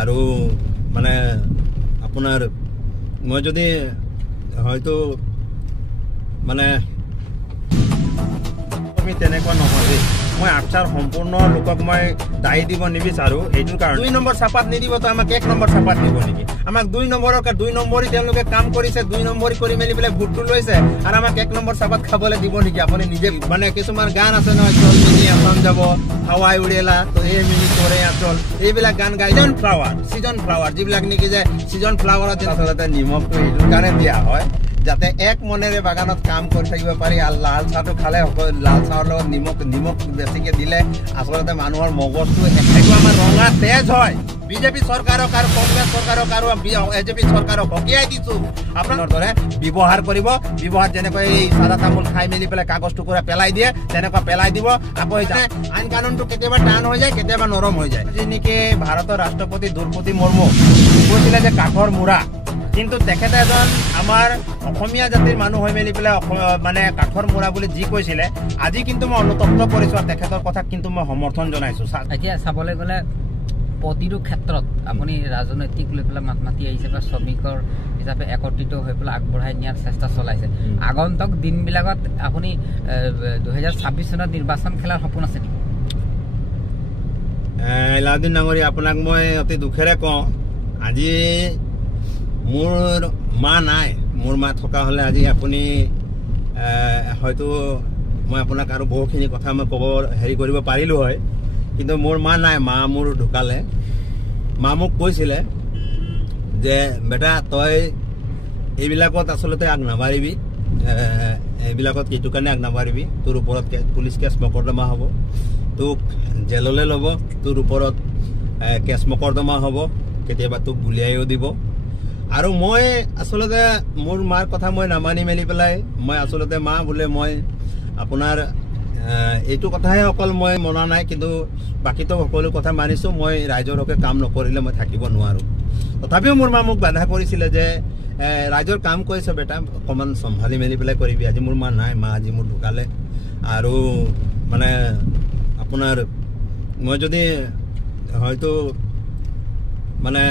আৰু মানে আপোনাৰ মই যদি হয়তো মানে আমি তেনেকুৱা নহয় মই আচাৰ সম্পূৰ্ণ লোকক মই দায়ী দিব নিবিচাৰো এইটোৰ কাৰণে 2 নম্বৰ চাপাত নিদিব তো আমাক 1 নম্বৰ চাপাত দিব নেকি আমাক 2 নম্বৰৰ 2 নম্বৰী তেওঁলোকে কাম কৰিছে 2 নম্বৰী কৰি মেলি পেলাই ভোটটো লৈছে আৰু আমাক 1 নম্বৰ চাপাত খাবলৈ দিব নেকি আপুনি নিজে মানে কিছুমান গান আছে নহয় চল মিনি আসাম যাব হাৱাই উৰিলা তো এই মিনি কৰে আচল এইবিলাক গান গাই সিজন ফ্লাৱাৰ যিবিলাক নেকি যে সিজন ফ্লাৱাৰত আচলতে নিমখটো এইটোৰ কাৰণে দিয়া হয় যাতে এক মনেৰে বাগানত কাম কৰি থাকিব পাৰি আৰু লাল চাহটো খালে লাল চাহৰ লগত নিমখ বেছিকে দিলে আচলতে মানুহৰ মগজটো একটো আমাৰ ৰঙা তেজ হয় বিজেপি চৰকাৰক আৰু কংগ্ৰেছ চৰকাৰক আৰু এজেপি চৰকাৰক হকিয়াই দিছো আপোনাৰ দৰে ব্যৱহাৰ কৰিব ব্যৱহাৰ যেনেকৈ এই সাদা তামোল খাই মেলি পেলাই কাগজ টুকুৰা পেলাই দিয়ে তেনেকুৱা পেলাই দিব আকৌ আইন কানুনটো কেতিয়াবা টান হৈ যায় কেতিয়াবা নৰম হৈ যায় যেনেকে ভাৰতৰ ৰাষ্ট্ৰপতি দ্ৰৌপদী মুৰ্মু কৈছিলে যে কাঠৰ মূৰা কিন্তু তেখেতে এজন আমাৰ অসমীয়া জাতিৰ মানুহ হৈ মেলি পেলাই মানে কাঠৰ মূৰা বুলি যি কৈছিলে আজি কিন্তু মই অনুতপ্ত কৰিছো আৰু তেখেতৰ কথা কিন্তু মই সমৰ্থন জনাইছো এতিয়া চাবলৈ গ'লে প্ৰতিটো ক্ষেত্ৰত আপুনি ৰাজনৈতিক লৈ পেলাই মাত মাতি আহিছে বা শ্ৰমিকৰ হিচাপে একত্ৰিত হৈ পেলাই আগবঢ়াই নিয়াৰ চেষ্টা চলাইছে আগন্তুক দিনবিলাকত আপুনি 2026 চনত নিৰ্বাচন খেলাৰ সপোন আছে নেকি এলাউদ্দিন ডাঙৰী আপোনাক মই অতি দুখেৰে কওঁ আজি মোৰ মা নাই মোৰ মা থকা হলে আজি আপুনি হয়তো মই আপোনাক আৰু বহুখিনি কথা মই ক'ব কৰিব পাৰিলো হয় কিন্তু মোৰ মা নাই মা মোৰ ঢুকালে মা মোক কৈছিলে যে বেটা তই এইবিলাকত আচলতে আগ নাবাঢ়িবি এইবিলাকত কিটো কাৰণে আগ নাবাঢ়িবি তোৰ ওপৰত পুলিচ কেছ মকৰ্দমা হ'ব তোক জেললৈ ল'ব তোৰ ওপৰত কেছ মকৰ্দমা হ'ব কেতিয়াবা তোক গুলিয়াইও দিব আৰু মই আচলতে মোৰ মাৰ কথা মই নামানি মেলি পেলাই মই আচলতে মা বোলে মই আপোনাৰ এইটো কথাহে অকল মই মনা নাই কিন্তু বাকীতো সকলো কথা মানিছো মই ৰাইজৰ হকে কাম নকৰিলে মই থাকিব নোৱাৰো তথাপিও মোৰ মা মোক বাধা কৰিছিলে যে ৰাইজৰ কাম কৰিছে বেটা অকমান সম্ভালি মেলি পেলাই কৰিবি আজি মোৰ মা নাই মা আজি মোৰ ঢুকালে আৰু মানে আপোনাৰ মই যদি হয়তো মানে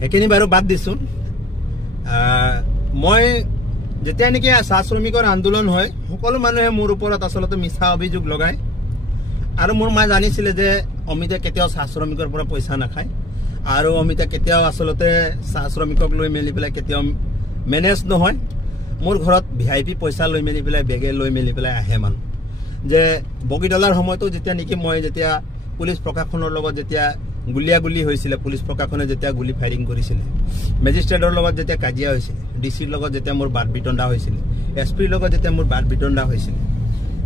সেইখিনি বাৰু বাদ দিছো মই যেতিয়া নেকি চাহ শ্ৰমিকৰ আন্দোলন হয় সকলো মানুহে মোৰ ওপৰত আচলতে মিছা অভিযোগ লগায় আৰু মোৰ মা জানিছিলে যে অমিতে কেতিয়াও চাহ শ্ৰমিকৰ পৰা পইচা নাখায় আৰু অমিতে কেতিয়াও আচলতে চাহ শ্ৰমিকক লৈ মেলি পেলাই কেতিয়াও মেনেজ নহয় মোৰ ঘৰত ভিআইপি পইচা লৈ মেলি পেলাই বেগে লৈ মেলি পেলাই আহে মানুহ যে বগীতলাৰ সময়তো যেতিয়া নেকি মই যেতিয়া পুলিচ প্ৰশাসনৰ লগত যেতিয়া গুলিয়াগুলি হৈছিলে পুলিচ প্ৰশাসনে যেতিয়া গুলি ফায়াৰিং কৰিছিলে মেজিষ্ট্ৰেটৰ লগত যেতিয়া কাজিয়া হৈছিলে ডিচিৰ লগত যেতিয়া মোৰ বাদ বিতণ্ডা হৈছিলে এছপিৰ লগত যেতিয়া মোৰ বাদ বিতণ্ডা হৈছিলে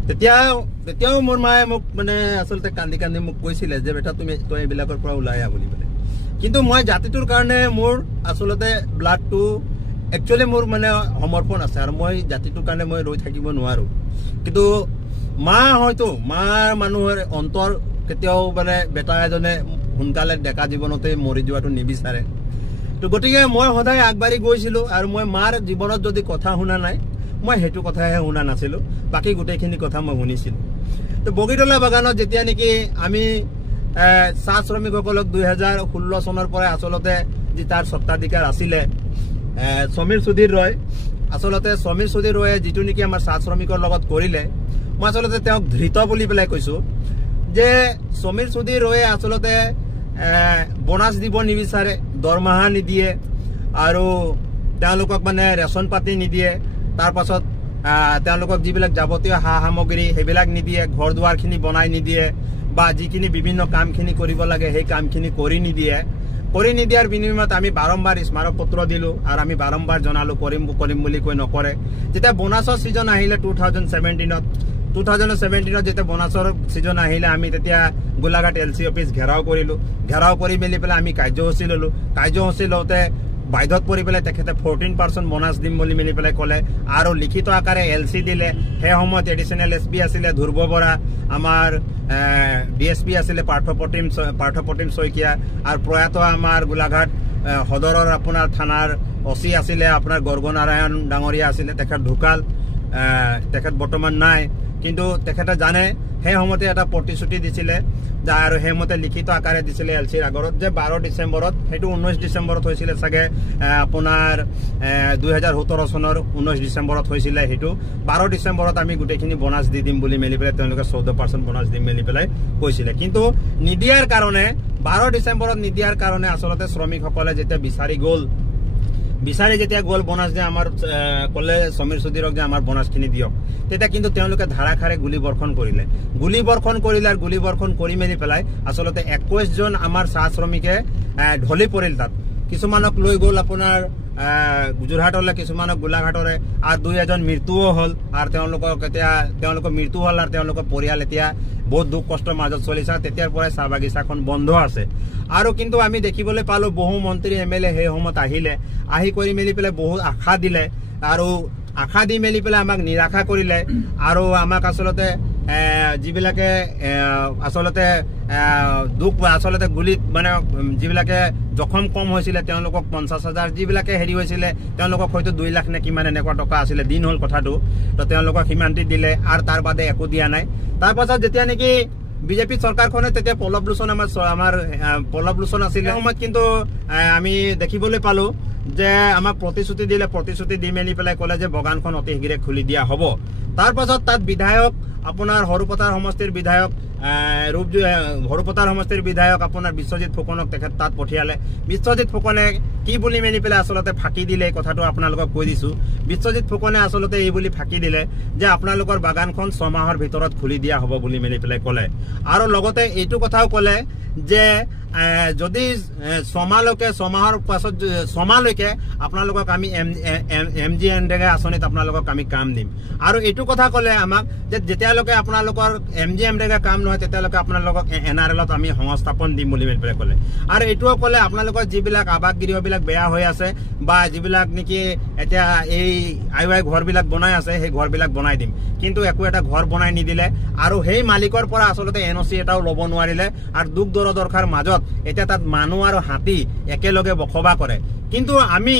তেতিয়াও মোৰ মায়ে মোক মানে আচলতে কান্দি কান্দি মোক কৈছিলে যে বেটা তই এইবিলাকৰ পৰা ওলাই আহ বুলি পেলাই কিন্তু মই জাতিটোৰ কাৰণে মোৰ আচলতে ব্লাডটো একচুৱেলি মোৰ মানে সমৰ্পণ আছে আৰু মই জাতিটোৰ কাৰণে মই ৰৈ থাকিব নোৱাৰো কিন্তু মা হয়তো মাৰ মানুহৰ অন্তৰ কেতিয়াও মানে বেটা এজনে সোনকালে ডেকা জীৱনতে মৰি যোৱাটো নিবিচাৰে তো গতিকে মই সদায় আগবাঢ়ি গৈছিলো আৰু মই মাৰ জীৱনত যদি কথা শুনা নাই মই হেতু কথাহে শুনা নাছিলো বাকি গোটেইখিনি কথা মই শুনিছিলো তো বগীতলা বাগানত যেতিয়া নেকি আমি চাহ শ্ৰমিকসকলক 2016 চনৰ পৰা আচলতে যি তাৰ সত্তাধিকাৰ আছিলে সমীৰ সুধীৰ ৰয় আচলতে সমীৰ সুধীৰ ৰয়ে যেটো নেকি আমাৰ চাহ শ্ৰমিকৰ লগত কৰিলে মই আচলতে তেওঁক ধৃত বুলি পেলাই কৈছো যে সমীৰ সুধীৰ ৰয়ে আচলতে বোনাস দিব নিবিচাৰে দৰমহা নিদিয়ে আৰু তেওঁলোকক মানে ৰেশন পাতি নিদিয়ে তাৰ পাছত তেওঁলোকক যিবিলাক যাৱতীয় সা সামগ্ৰী হেবিলাক নিদিয়ে ঘৰ দুৱাৰখিনি বনাই নিদিয়ে বা যিখিনি বিভিন্ন কামখিনি কৰিব লাগে সেই কামখিনি কৰি নিদিয়াৰ বিনিময়ত আমি বাৰম্বাৰ স্মাৰক পত্ৰ দিলো আৰু আমি বাৰম্বাৰ জনালো কৰিম বুলি কৈ নকৰে যেতিয়া বোনাছৰ সিজন আহিলে 2017 যেতিয়া বোনাছৰ সিজন আহিলে আমি তেতিয়া গোলাঘাট এলচি অফিস ঘেৰাও কৰি মেলি পেলাই আমি কাৰ্যসূচী ললো কাৰ্যসূচী লওঁতে বাইধত পৰি পেলাই তেখেতে 14% বোনাছ দিম বুলি মেলি পেলাই ক'লে আৰু লিখিত আকাৰে এলচি দিলে সেই সময়ত এডিশনাল এসপি আছিলে ধ্ৰুৱ বৰা আমাৰ ডিএসপি আছিলে পাৰ্থপ্ৰতিম শইকীয়া আৰু প্ৰয়াত আমাৰ গোলাঘাট সদৰৰ আপোনাৰ থানাৰ ওসি আছিলে আপোনাৰ গৰ্গনাৰায়ণ ডাঙৰীয়া আছিলে তেখেত ঢুকাল তেখেত বৰ্তমান নাই কিন্তু তেখেতে জানে সেই সময়তে এটা প্ৰতিশ্ৰুতি দিছিলে আৰু সেইমতে লিখিত আকাৰে দিছিলে এলচিৰ আগৰত যে 12 ডিচেম্বৰত সেইটো 19 ডিচেম্বৰত হৈছিলে চাগে আপোনাৰ 2017 চনৰ 19 ডিচেম্বৰত হৈছিলে সেইটো 12 ডিচেম্বৰত আমি গোটেইখিনি বোনাছ দি দিম বুলি মেলি পেলাই তেওঁলোকে 14% বোনাছ দিম মেলি পেলাই কৈছিলে কিন্তু নিদিয়াৰ কাৰণে 12 ডিচেম্বৰত নিদিয়াৰ কাৰণে আচলতে শ্ৰমিকসকলে যেতিয়া বিচাৰি যেতিয়া গ'ল বোনাছ যে আমাৰ কলে সমীৰ সুধীৰক যে আমাৰ বোনাছখিনি দিয়ক তেতিয়া কিন্তু তেওঁলোকে ধাৰাখাৰে গুলি বৰ্ষণ কৰিলে আৰু গুলি বৰ্ষণ কৰি মেলি পেলাই আচলতে 21 জন আমাৰ চাহ শ্ৰমিকে ঢলি পৰিল তাত কিছুমানক লৈ গ'ল আপোনাৰ গুজৰাটলৈ কিছুমানক গোলাঘাটৰে আৰু 2-এজন মৃত্যুও হ'ল আৰু তেওঁলোকৰ মৃত্যু হ'ল আৰু তেওঁলোকৰ পৰিয়াল এতিয়া বহুত দুখ কষ্টৰ মাজত চলিছে তেতিয়াৰ পৰাই চাহ বাগিচাখন বন্ধ আছে আৰু কিন্তু আমি দেখিবলৈ পালো বহু মন্ত্ৰী এমএলএ সেই সময়ত আহি কৰি মেলি পেলাই বহুত আশা দিলে আৰু আশা দি মেলি পেলাই আমাক নিৰাশা কৰিলে আৰু আমাক আচলতে যিবিলাকে আচলতে দুখ আচলতে গুলিত মানে যিবিলাকে জখম কম হৈছিলে তেওঁলোকক 50,000 যিবিলাকে হেৰি হৈছিলে তেওঁলোকক হয়তো 2 লাখ নে কিমান এনেকুৱা টকা আছিলে দিন হ'ল কথাটো তো তেওঁলোকক সিমানটি দিলে আৰু তাৰ বাদে একো দিয়া নাই তাৰ পাছত যেতিয়া নেকি বিজেপি চৰকাৰখনে তেতিয়া পল্লৱ লোচন আমাৰ পল্লৱ লোচন আছিল সময়ত কিন্তু আমি দেখিবলৈ পালো যে আমাক প্ৰতিশ্ৰুতি দি মেলি পেলাই ক'লে যে বাগানখন অতি শীঘ্ৰে খুলি দিয়া হ'ব তাৰ পাছত তাত বিধায়ক আপোনাৰ হৰুপথাৰ সমষ্টিৰ বিধায়ক আপোনাৰ বিশ্বজিৎ ফুকনক তেখেত তাত পঠিয়ালে বিশ্বজিৎ ফুকনে কি বুলি মেলি পেলাই আচলতে ফাঁকি দিলে কথাটো আপোনালোকক কৈ দিছো বিশ্বজিৎ ফুকনে আচলতে এই বুলি ফাঁকি দিলে যে আপোনালোকৰ বাগানখন 6 মাহৰ ভিতৰত খুলি দিয়া হ'ব বুলি মেলি পেলাই ক'লে আৰু লগতে এইটো কথাও ক'লে যে যদি 6 মাহৰ পাছত 6 মাহলৈকে আপোনালোকক আমি MGNREGA আঁচনিত আপোনালোকক আমি কাম দিম আৰু এইটো কথা ক'লে আমাক যে যেতিয়ালৈকে আপোনালোকৰ MGNREGA কাম নহয় তেতিয়ালৈকে আপোনালোকক NRLত আমি সংস্থাপন দিম বুলি মেলি পেলাই ক'লে আৰু এইটোও ক'লে আপোনালোকৰ যিবিলাক আৱাস গৃহবিলাক বেয়া হৈ আছে বা যিবিলাক নেকি এতিয়া এই আইৱাই ঘৰবিলাক বনাই আছে সেই ঘৰবিলাক বনাই দিম কিন্তু একো এটা ঘৰ বনাই নিদিলে আৰু সেই মালিকৰ পৰা আচলতে NOC এটাও ল'ব নোৱাৰিলে আৰু দুখ দৰকাৰ মাজত এতিয়া তাত মানুহ আৰু হাতী একেলগে বসবাস কৰে কিন্তু আমি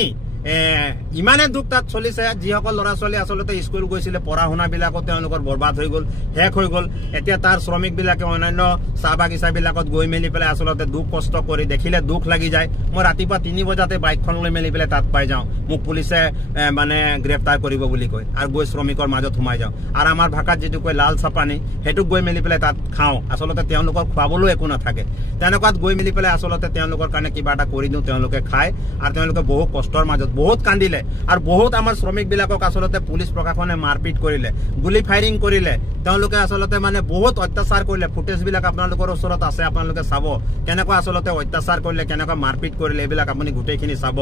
ইমানে দুখ তাত চলিছে যিসকল ল'ৰা ছোৱালী আচলতে স্কুল গৈছিলে পঢ়া শুনা বিলাকত তেওঁলোকৰ বৰবাদ হৈ গ'ল শেষ হৈ গ'ল এতিয়া তাৰ শ্ৰমিক বিলাকে অন্যান্য চাহ বাগিচা বিলাকত গৈ মেলি পেলাই আচলতে দুখ কষ্ট কৰি দেখিলে দুখ লাগি যায় মই ৰাতিপুৱা 3 বজাতে বাইকখন লৈ মেলি পেলাই তাত পাই যাওঁ মোক পুলিচে মানে গ্ৰেপ্তাৰ কৰিব বুলি কয় আৰু গৈ শ্ৰমিকৰ মাজত সোমাই যাওঁ আৰু আমাৰ ভাষাত যেটো কয় লাল চাপানি হেতু গৈ মেলি পেলাই তাত খাওঁ আচলতে তেওঁলোকৰ খোৱাবলৈ একো নাথাকে তেনেকুৱাত গৈ মেলি পেলাই আচলতে তেওঁলোকৰ কাৰণে কিবা এটা কৰি দিওঁ তেওঁলোকে খায় আৰু তেওঁলোকে বহু কষ্টৰ মাজত বহুত কান্দিলে আৰু বহুত আমাৰ শ্ৰমিক বিলাকক আচলতে পুলিচ প্ৰশাসনে মাৰপিট কৰিলে গুলি ফায়াৰিং কৰিলে তেওঁলোকে আচলতে মানে বহুত অত্যাচাৰ কৰিলে ফুটেজ বিলাক আপোনালোকৰ ওচৰত আছে আপোনালোকে চাব কেনেকুৱা আচলতে অত্যাচাৰ কৰিলে কেনেকুৱা মাৰপিট কৰিলে এইবিলাক আপুনি গোটেইখিনি চাব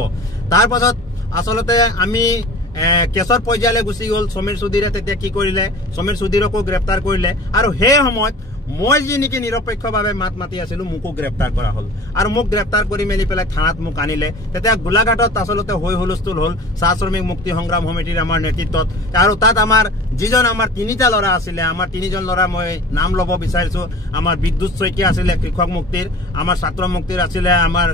তাৰ পাছত আচলতে আমি কেছৰ পৰ্যায়লৈ গুচি গ'ল সমীৰ সুধীৰে তেতিয়া কি কৰিলে সমীৰ সুধীৰকো গ্ৰেপ্তাৰ কৰিলে আৰু সেই সময়ত মই যি নেকি নিৰপেক্ষভাৱে মাতি আছিলো মোকো গ্ৰেপ্তাৰ কৰা হ'ল আৰু মোক গ্ৰেপ্তাৰ কৰি মেলি পেলাই থানাত মোক আনিলে তেতিয়া গোলাঘাটত আচলতে হৈ হুলস্থুল হ'ল চাহ শ্ৰমিক মুক্তি সংগ্ৰাম সমিতিৰ আমাৰ নেতৃত্বত আৰু তাত আমাৰ যিজন আমাৰ 3টা ল'ৰা আছিলে আমাৰ 3জন ল'ৰা মই নাম ল'ব বিচাৰিছো আমাৰ বিদ্যুৎ শইকীয়া আছিলে কৃষক মুক্তিৰ আমাৰ ছাত্ৰ মুক্তিৰ আছিলে আমাৰ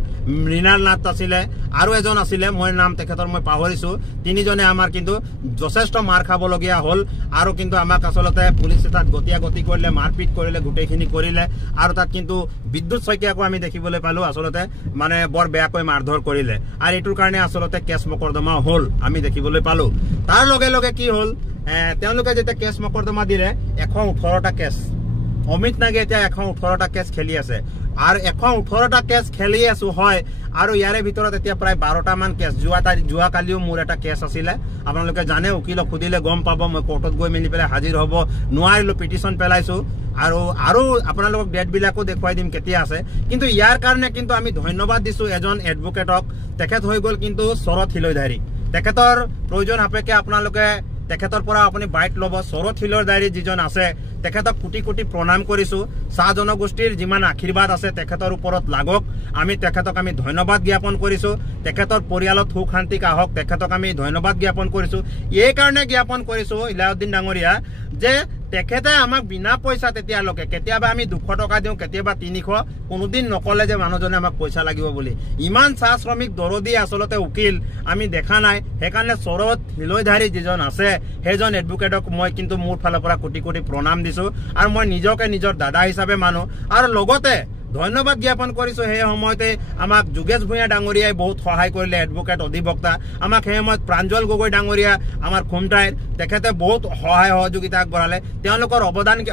মৃণাল নাথ আছিলে আৰু এজন আছিলে মই নাম তেখেতৰ মই পাহৰিছো 3জনে আমাৰ কিন্তু যথেষ্ট মাৰ খাবলগীয়া হ'ল আৰু কিন্তু আমাক আচলতে পুলিচে তাত গতি কৰিলে মাৰপিট কৰিলে গোটেইখিনি কৰিলে আৰু তাত কিন্তু বিদ্যুৎ শইকীয়াকো আমি দেখিবলৈ পালো আচলতে মানে বৰ বেয়াকৈ মাৰধৰ কৰিলে আৰু এইটোৰ কাৰণে আচলতে কেছ মকৰ্দমা হ'ল আমি দেখিবলৈ পালো তাৰ লগে লগে কি হ'ল তেওঁলোকে যেতিয়া কেছ মকৰ্দমা দিলে 118টা কেছ অমিত নাগে এতিয়া 118টা কেছ খেলি আছে আৰু 118টা কেছ খেলি আছো হয় আৰু ইয়াৰে ভিতৰত এতিয়া প্ৰায় 12টা মান কেছ যোৱা কালিও মোৰ এটা কেছ আছিলে আপোনালোকে জানে উকিলক খুদিলে গম পাব মই কোৰ্টত গৈ মেলি পেলাই হাজিৰ হ'ব নোৱাৰিলো পিটিশন পেলাইছো আৰু আপোনালোকক ডেট বিলাকো দেখুৱাই দিম কেতিয়া আছে কিন্তু ইয়াৰ কাৰণে কিন্তু আমি ধন্যবাদ দিছো এজন এডভোকেটক তেখেত হৈ গ'ল কিন্তু শৰৎ হিলৈধাৰী তেখেতৰ প্ৰয়োজন সাপেক্ষে আপোনালোকে তেখেতৰ পৰা আপুনি বাইট ল'ব শৰৎ হিলৈধাৰী যিজন আছে তেখেতক কোটি প্ৰণাম কৰিছো চাহ জনগোষ্ঠীৰ যিমান আশীৰ্বাদ আছে তেখেতৰ ওপৰত লাগক আমি তেখেতক আমি ধন্যবাদ জ্ঞাপন কৰিছো তেখেতৰ পৰিয়ালত সুখ শান্তি আহক তেখেতক আমি ধন্যবাদ জ্ঞাপন কৰিছো এই কাৰণে জ্ঞাপন কৰিছো ইলাউদ্দিন ডাঙৰীয়া যে তেখেতে আমাক বিনা পইচা তেতিয়ালৈকে কেতিয়াবা আমি 200 টকা দিওঁ কেতিয়াবা 300 কোনোদিন নকলে যে মানুহজনে আমাক পইচা লাগিব বুলি ইমান চাহ শ্ৰমিক দৰদি আসলতে উকিল আমি দেখা নাই সেইকাৰণে চৰত হিলৈধাৰী যিজন আছে সেইজন এডভোকেটক মই কিন্তু মোৰ ফালৰ পৰা কোটি কোটি প্ৰণাম দিছো আৰু মই নিজকে নিজৰ দাদা হিচাপে মানো আৰু লগতে ধন্যবাদ জ্ঞাপন কৰিছো সেই সময়তে আমাক যোগেশ ভূঞা ডাঙৰীয়াই বহুত সহায় কৰিলে এডভোকেট অধিবক্তা আমাক সেই সময়ত প্ৰাঞ্জল গগৈ ডাঙৰীয়া আমাৰ খুমটাইৰ তেখেতে বহুত সহায় সহযোগিতা আগবঢ়ালে তেওঁলোকৰ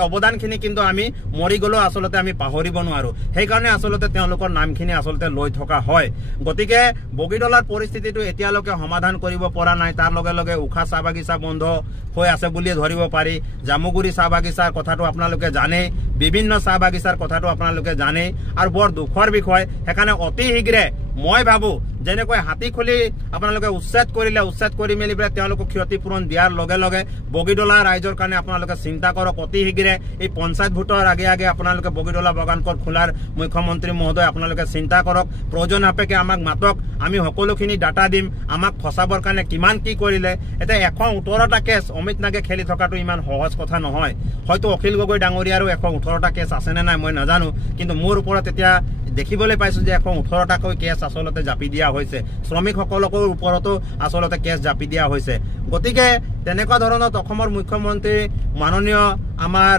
অৱদানখিনি কিন্তু আমি মৰি গ'লেও আসলতে আমি পাহৰিব নোৱাৰো সেইকাৰণে আসলতে তেওঁলোকৰ নামখিনি আসলতে লৈ থকা হয় গতিকে বগীডলাৰ পৰিস্থিতিটো এতিয়ালৈকে সমাধান কৰিব পৰা নাই তাৰ লগে লগে উখা চাহ বাগিচা বন্ধ হৈ আছে বুলি ধৰিব পাৰি জামুগুৰি চাহ বাগিচাৰ কথাটো আপোনালোকে জানে বিভিন্ন চাহ বাগিচাৰ কথাটো আপোনালোকে জানে আৰু বৰ দুখৰ বিষয় সেইকাৰণে অতি শীঘ্ৰে মই ভাবো যেনেকৈ হাতী খুলি আপোনালোকে উচ্ছেদ কৰি মেলি পেলাই তেওঁলোকক ক্ষতিপূৰণ দিয়াৰ লগে লগে বগীডলা ৰাইজৰ কাৰণে আপোনালোকে চিন্তা কৰক অতি শীঘ্ৰে এই পঞ্চায়ত ভোটৰ আগে আগে আপোনালোকে বগীডলা বাগানখন খোলাৰ মুখ্যমন্ত্ৰী মহোদয় আপোনালোকে চিন্তা কৰক প্ৰয়োজন সাপেক্ষে আমাক মাতক আমি সকলোখিনি ডাটা দিম আমাক ফচাবৰ কাৰণে কিমান কি কৰিলে এতিয়া 118টা কেছ অমিত নাগে খেলি থকাটো ইমান সহজ কথা নহয় হয়তো অখিল গগৈ ডাঙৰীয়াৰো 118টা কেছ আছে নে নাই মই নাজানো কিন্তু মোৰ ওপৰত এতিয়া দেখিবলৈ পাইছো যে 118টাকৈ কেছ আসলতে জাপি দিয়া হৈছে শ্ৰমিকসকলৰ ওপৰতো আসলতে কেছ জাপি দিয়া হৈছে গতিকে তেনেকুৱা ধৰণত অসমৰ মুখ্যমন্ত্ৰী মাননীয় আমাৰ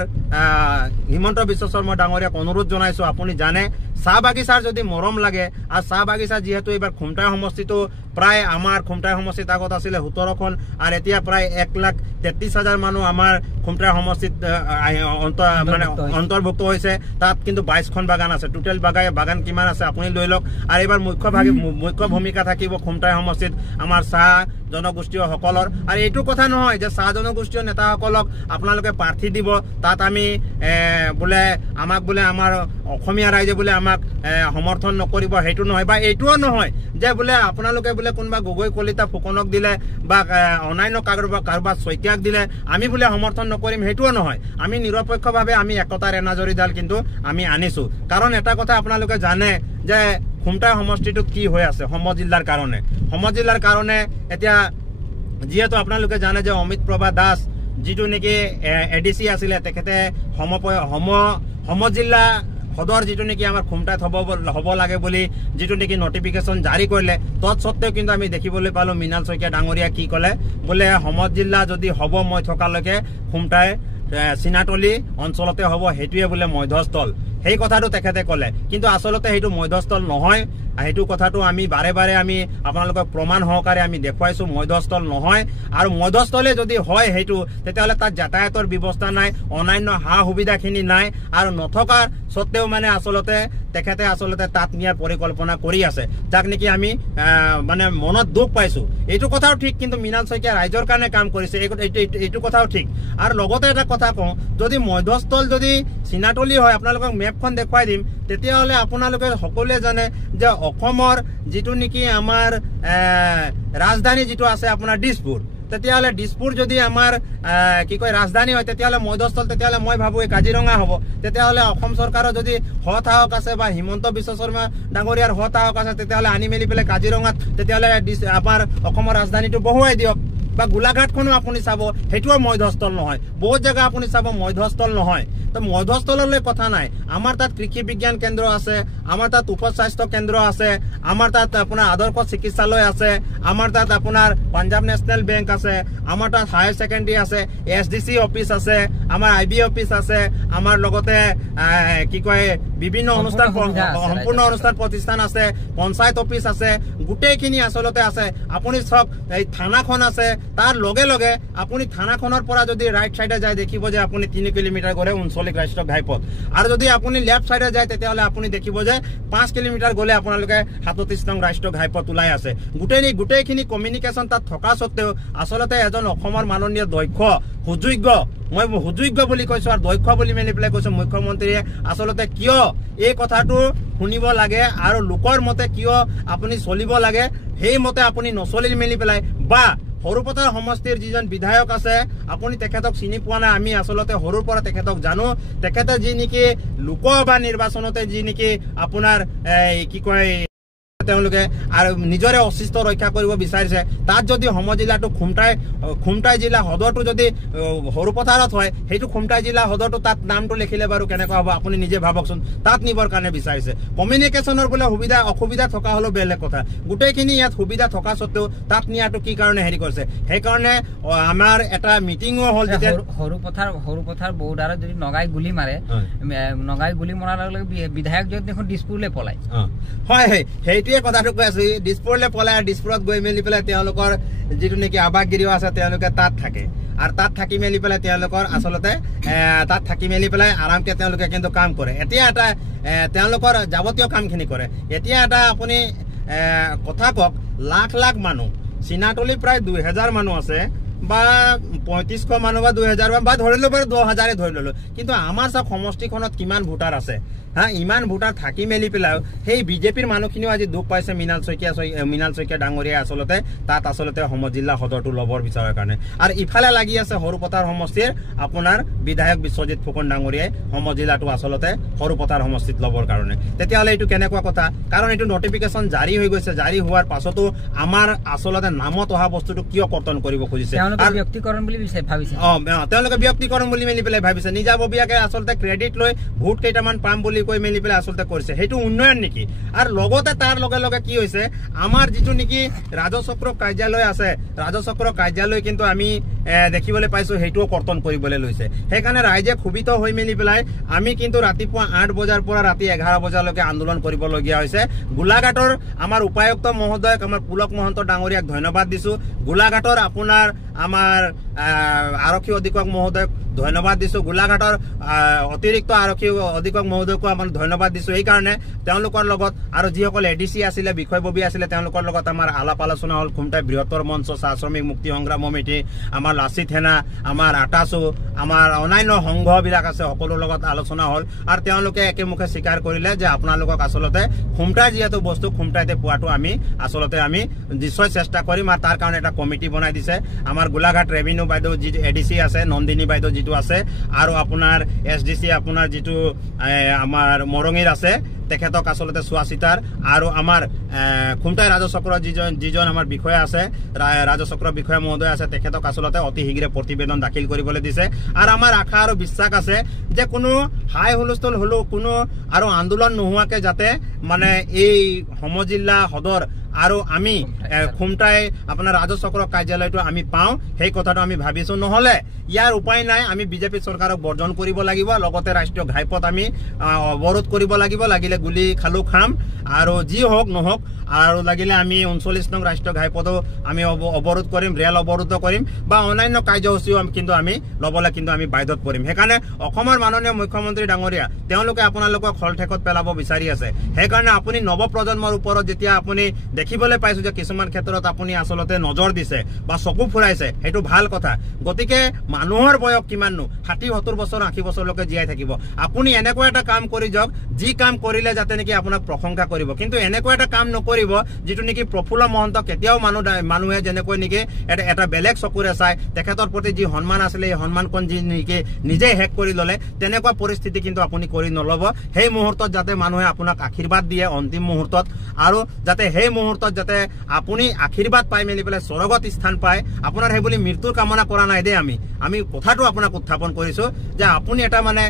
হিমন্ত বিশ্ব শৰ্মা ডাঙৰীয়াক অনুৰোধ জনাইছো আপুনি জানে চাহ বাগিচাৰ যদি মৰম লাগে আৰু চাহ বাগিচা যিহেতু এইবাৰ খুমটাই সমষ্টিটো প্ৰায় আমাৰ খুমটাই সমষ্টিত আগত আছিলে 17খন আৰু এতিয়া প্ৰায় 1,33,000 মানুহ আমাৰ খুমটাই সমষ্টিত মানে অন্তৰ্ভুক্ত হৈছে তাত কিন্তু 22খন বাগান আছে টোটেল বাগান কিমান আছে আপুনি লৈ লওক আৰু এইবাৰ মুখ্য ভূমিকা থাকিব খুমটাই সমষ্টিত আমাৰ চাহ জনগোষ্ঠীয় সকলৰ আৰু এইটো কথা নহয় যে চাহ জনগোষ্ঠীয় নেতাসকলক আপোনালোকে প্ৰাৰ্থী দিব তাত আমি বোলে আমাক বোলে আমাৰ অসমীয়া ৰাইজে বোলে আমাক সমৰ্থন নকৰিব সেইটো নহয় বা এইটোও নহয় যে বোলে আপোনালোকে বোলে কোনোবা গগৈ কলিতা ফুকনক দিলে বা অনান্য কাৰোবাৰ শইকীয়াক দিলে আমি বোলে সমৰ্থন নকৰিম সেইটোও নহয় আমি নিৰপেক্ষভাৱে আমি একতাৰ এনাজৰীডাল কিন্তু আমি আনিছো কাৰণ এটা কথা আপোনালোকে জানে যে খুমটাই সমষ্টিটোত কি হৈ আছে সম জিলাৰ কাৰণে এতিয়া যিহেতু আপোনালোকে জানে যে অমিত প্ৰভা দাস যিটো নেকি এডিসি আছিলে তেখেতে সম জিলা সদৰ যিটো নেকি আমাৰ খুমটাত হ'ব লাগে বুলি যিটো নেকি নটিফিকেশন জাৰি কৰিলে তৎসত্ত্বেও কিন্তু আমি দেখিবলৈ পালো মৃণাল শইকীয়া ডাঙৰীয়া কি ক'লে বোলে সম জিলা যদি হ'ব মই থকালৈকে খুমটাই চিনাতলি অঞ্চলতে হ'ব সেইটোৱে বোলে মধ্যস্থল সেই কথাটো তেখেতে ক'লে কিন্তু আসলতে সেইটো মধ্যস্থল নহয় সেইটো কথাটো আমি বাৰে বাৰে আমি আপোনালোকক প্ৰমাণ সহকাৰে আমি দেখুৱাইছো মধ্যস্থল নহয় আৰু মধ্যস্থলে যদি হয় সেইটো তেতিয়াহ'লে তাত যাতায়াতৰ ব্যৱস্থা নাই অনান্য হা সুবিধাখিনি নাই আৰু নথকাৰ সত্ত্বেও মানে আসলতে তেখেতে আসলতে তাত নিয়াৰ পৰিকল্পনা কৰি আছে যাক নেকি আমি মানে মনত দুখ পাইছো এইটো কথাও ঠিক কিন্তু মৃণাল শইকীয়া ৰাইজৰ কাৰণে কাম কৰিছে এইটো কথাও ঠিক আৰু লগতে এটা কথা কওঁ যদি মধ্যস্থল যদি চিনাতলি হয় আপোনালোকক মেপখন দেখুৱাই দিম তেতিয়াহ'লে আপোনালোকে সকলোৱে জানে যে অসমৰ যিটো নেকি আমাৰ ৰাজধানী যিটো আছে আপোনাৰ দিছপুৰ তেতিয়াহ'লে দিছপুৰ যদি আমাৰ কি কয় ৰাজধানী হয় তেতিয়াহ'লে মধ্যস্থল তেতিয়াহ'লে মই ভাবো এই কাজিৰঙা হ'ব তেতিয়াহ'লে অসম চৰকাৰৰ যদি হতাহক আছে বা হিমন্ত বিশ্ব শৰ্মা ডাঙৰীয়াৰ হতাহক আছে তেতিয়াহ'লে আনি মেলি পেলাই কাজিৰঙাত তেতিয়াহ'লে আমাৰ অসমৰ ৰাজধানীটো বহুৱাই দিয়ক বা গোলাঘাটখনো আপুনি চাব সেইটোও মধ্যস্থল নহয় বহুত জেগা আপুনি চাব মধ্যস্থল নহয় তো মধ্যস্থললৈ কথা নাই আমাৰ তাত কৃষি বিজ্ঞান কেন্দ্ৰ আছে আমাৰ তাত উপস্বাস্থ্য কেন্দ্ৰ আছে আমাৰ তাত আপোনাৰ আদৰ্শ চিকিৎসালয় আছে আমাৰ তাত আপোনাৰ পাঞ্জাব নেশ্যনেল বেংক আছে আমাৰ তাত হায়াৰ ছেকেণ্ডেৰী আছে এছডিসি অফিচ আছে আমাৰ আইবি অফিচ আছে আমাৰ লগতে কি কয় বিভিন্ন অনুষ্ঠান সম্পূৰ্ণ অনুষ্ঠান প্ৰতিষ্ঠান আছে পঞ্চায়ত অফিচ আছে গোটেইখিনি আসলতে আছে আপুনি সব এই থানাখন আছে তাৰ লগে লগে আপুনি থানাখনৰ পৰা যদি ৰাইট সাইডে যায় দেখিব যে আপুনি 3 কিলোমিটাৰ গ'লে 39 ৰাষ্ট্ৰীয় ঘাইপথ আৰু যদি আপুনি লেফট সাইডে যায় তেতিয়াহ'লে আপুনি দেখিব যে 5 কিলোমিটাৰ গ'লে আপোনালোকে 37 নং ৰাষ্ট্ৰীয় ঘাইপথ ওলাই আছে গোটেইখিনি কমিউনিকেশ্যন তাত থকা সত্ত্বেও আসলতে এজন অসমৰ মাননীয় দক্ষ সুযোগ্য মই সুযোগ্য বুলি কৈছো আৰু দক্ষ বুলি মেলি পেলাই কৈছো মুখ্যমন্ত্ৰীয়ে আসলতে কিয় এই কথাটো শুনিব লাগে আৰু লোকৰ মতে কিয় আপুনি চলিব লাগে সেই মতে আপুনি নচলি মেলি পেলাই বা সৰুপথাৰ সমষ্টিৰ যিজন বিধায়ক আছে আপুনি তেখেতক চিনি পোৱা নাই আমি আসলতে সৰুৰ পৰা তেখেতক জানো তেখেতে যি নেকি লোকসভা নিৰ্বাচনতে যি নেকি আপোনাৰ কি কয় তেওঁলোকে আৰু নিজৰে অস্তিত্ব ৰক্ষা কৰিব বিচাৰিছে তাত যদি সমজিলাটো খুমটাই জিলা সদৰটো যদি সৰু পথাৰত হয় সেইটো খুমটাই জিলা সদৰটো তাত নামটো লিখিলে বাৰু কেনেকুৱা হ'ব আপুনি নিজে ভাবকচোন তাত নিবৰ কাৰণে বিচাৰিছে কমিউনিকেশ্যনৰ বোলে অসুবিধা থকা হ'লেও বেলেগ কথা গোটেইখিনি ইয়াত সুবিধা থকা স্বত্তেও তাত নিয়াটো কি কাৰণে হেৰি কৰিছে সেইকাৰণে আমাৰ এটা মিটিঙো হ'ল যেতিয়া সৰু পথাৰ বৰ্ডাৰত যদি নগাই গুলি মাৰে নগাই গুলি মৰাৰ লগে লগে বিধায়ক যদি দেখোন দিছপুৰলৈ পলাই হয় সেইটোৱে কথাটো কৈ আছো দিছপুৰলৈ পলাই দিছপুৰত গৈ মেলি পেলাই তেওঁলোকৰ যিটো নেকি আৱাসগৃহ আছে তেওঁলোকে তাত থাকে আৰু তাত থাকি মেলি পেলাই তেওঁলোকৰ আচলতে তাত থাকি মেলি পেলাই আৰামকে তেওঁলোকে কিন্তু কাম কৰে এতিয়া এটা তেওঁলোকৰ যাৱতীয় কামখিনি কৰে এতিয়া এটা আপুনি কথা কওক লাখ মানুহ চিনাতলি প্ৰায় 2000 মানুহ আছে বা 3500 মানুহ বা 2000 বা ধৰিলো বাৰু 10000 ধৰি ললো কিন্তু আমাৰ সব সমষ্টিখনত কিমান ভোটাৰ আছে ইমান ভোটাৰ থাকি মেলি পেলাই সেই বিজেপিৰ মানুহখিনিও আজি দুখ পাইছে মৃণাল শইকীয়া ডাঙৰীয়া আচলতে তাত আচলতে সমজিলা সদৰটো লবৰ বিচাৰৰ কাৰণে আৰু ইফালে লাগি আছে সৰুপথাৰ সমষ্টিৰ আপোনাৰ বিধায়ক বিশ্বজিৎ ফুকন ডাঙৰীয়াই সমজিলাটো আচলতে সৰুপথাৰ সমষ্টিত লবৰ কাৰণে তেতিয়াহ'লে এইটো কেনেকুৱা কথা কাৰণ এইটো নটিফিকেশ্যন জাৰি হৈ গৈছে জাৰি হোৱাৰ পাছতো আমাৰ আচলতে নামত অহা বস্তুটো কিয় কৰ্তন কৰিব খুজিছে ব্যক্তিকৰণ বুলি ভাবিছে তেওঁলোকে ব্যক্তিকৰণ বুলি মেলি পেলাই ভাবিছে নিজাববীয়াকে আচলতে ক্ৰেডিট লৈ ভোট কেইটামান পাম বুলি কৈ মেলি পেলাই আচলতে কৰিছে সেইটো উন্নয়ন নেকি আৰু লগতে তাৰ লগে লগে কি হৈছে আমাৰ যিটো নেকি ৰাজচক্ৰ কাৰ্যালয় আছে ৰাজচক্ৰ কাৰ্যালয় কিন্তু আমি দেখিবলৈ পাইছো সেইটোও কৰ্তন কৰিবলৈ লৈছে সেইকাৰণে ৰাইজে ক্ষোভিত হৈ মেলি পেলাই আমি কিন্তু ৰাতিপুৱা 8 বজাৰ পৰা ৰাতি 11 বজালৈকে আন্দোলন কৰিবলগীয়া হৈছে গোলাঘাটৰ আমাৰ উপায়ুক্ত মহোদয়ক আমাৰ পুলক মহন্ত ডাঙৰীয়াক ধন্যবাদ দিছো গোলাঘাটৰ আপোনাৰ আমাৰ আৰক্ষী অধীক্ষক মহোদয়ক ধন্যবাদ দিছো গোলাঘাটৰ অতিৰিক্ত আৰক্ষী অধীক্ষক মহোদয়কো আমাৰ ধন্যবাদ দিছো এই কাৰণে তেওঁলোকৰ লগত আৰু যিসকল এডিসি আছিলে বিষয়ববী আছিলে তেওঁলোকৰ লগত আমাৰ আলাপ আলোচনা হ'ল খুমটাই বৃহত্তৰ মঞ্চ চাহ শ্ৰমিক মুক্তি সংগ্ৰাম সমিতি আমাৰ লাচিত সেনা আমাৰ আটাচু আমাৰ অন্যান্য সংঘবিলাক আছে সকলোৰ লগত আলোচনা হ'ল আৰু তেওঁলোকে একেমুখে স্বীকাৰ কৰিলে যে আপোনালোকক আচলতে খুমটাই যিহেতু বস্তু খুমটাইতে পোৱাটো আমি আচলতে আমি নিশ্চয় চেষ্টা কৰিম আৰু তাৰ কাৰণে এটা কমিটি বনাই দিছে আমাৰ গোলাঘাট ৰেভিনিউ বাইদেউ যি এডিসি আছে নন্দিনী বাইদেউ যিটো আছে আৰু আপোনাৰ এছডিসি আপোনাৰ যিটো আমাৰ মৰঙীৰ আছে তেখেতক আচলতে চোৱাচিতাৰ আৰু আমাৰ খুমটাই ৰাজচক্ৰ যিজন আমাৰ বিষয়া আছে ৰাজচক্ৰ বিষয়া মহোদয় আছে তেখেতক আচলতে অতি শীঘ্ৰে প্ৰতিবেদন দাখিল কৰিবলৈ দিছে আৰু আমাৰ আশা আৰু বিশ্বাস আছে যে কোনো হাই হুলস্থুল হলো কোনো আৰু আন্দোলন নোহোৱাকে যাতে মানে এই সমজিলা সদৰ আৰু আমি খুমটাই আপোনাৰ ৰাজচক্ৰ কাৰ্যালয়টো আমি পাওঁ সেই কথাটো আমি ভাবিছো নহলে ইয়াৰ উপায় নাই আমি বিজেপি চৰকাৰক বৰ্জন কৰিব লাগিব লগতে ৰাষ্ট্ৰীয় ঘাইপথ আমি অৱৰোধ কৰিব লাগিব লাগিলে গুলি খালো খাম আৰু যি হওক নহওক আৰু লাগিলে আমি 39 নং ৰাষ্ট্ৰীয় ঘাইপথো আমি অৱৰোধ কৰিম ৰেল অৱৰোধ কৰিম বা অন্যান্য কাৰ্যসূচীও কিন্তু আমি লবলৈ কিন্তু আমি বাধ্যত পৰিম সেইকাৰণে অসমৰ মাননীয় মুখ্যমন্ত্ৰী ডাঙৰীয়া তেওঁলোকে আপোনালোকক খলঠেকত পেলাব বিচাৰি আছে সেইকাৰণে আপুনি নৱপ্ৰজন্মৰ ওপৰত যেতিয়া আপুনি দেখিবলৈ পাইছো যে কিছুমান ক্ষেত্ৰত আপুনি আচলতে নজৰ দিছে বা চকু ফুৰাইছে সেইটো ভাল কথা গতিকে মানুহৰ বয়স কিমাননো 60-70 বছৰ 80 বছৰলৈকে জীয়াই থাকিব আপুনি এনেকুৱা এটা কাম কৰি যাওক যি কাম কৰিলে যাতে নেকি আপোনাক প্ৰশংসা কৰিব কিন্তু এনেকুৱা এটা কাম নকৰিব যিটো নেকি প্ৰফুল্ল মহন্ত কেতিয়াও মানুহে যেনেকৈ নেকি এটা বেলেগ চকুৰে চাই তেখেতৰ প্ৰতি যি সন্মান আছিলে এই সন্মানকণ যি নেকি নিজে হেক কৰি ললে তেনেকুৱা পৰিস্থিতি কিন্তু আপুনি কৰি নলব সেই মুহূৰ্তত যাতে মানুহে আপোনাক আশীৰ্বাদ দিয়ে অন্তিম মুহূৰ্তত আৰু যাতে সেই মুহূৰ্তত যাতে আপুনি আশীৰ্বাদ পাই মেলি পেলাই স্বৰ্গত স্থান পায় আপোনাৰ সেই বুলি মৃত্যুৰ কামনা কৰা নাই দেই আমি কথাটো আপোনাক উত্থাপন কৰিছো যে আপুনি এটা মানে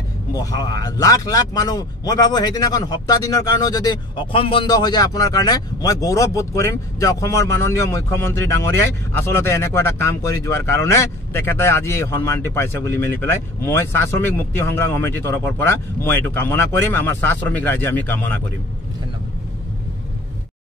লাখ মানুহ মই ভাবো সেইদিনাখন সপ্তাহ দিনৰ কাৰণেও যদি অসম বন্ধ হৈ যায় আপোনাৰ কাৰণে মই গৌৰৱ বোধ কৰিম যে অসমৰ মাননীয় মুখ্যমন্ত্ৰী ডাঙৰীয়াই আচলতে এনেকুৱা এটা কাম কৰি যোৱাৰ কাৰণে তেখেতে আজি এই সন্মানটি পাইছে বুলি মেলি পেলাই মই চাহ শ্ৰমিক মুক্তি সংগ্ৰাম সমিতিৰ তৰফৰ পৰা মই এইটো কামনা কৰিম আমাৰ চাহ শ্ৰমিক ৰাইজে আমি কামনা কৰিম ধন্যবাদ।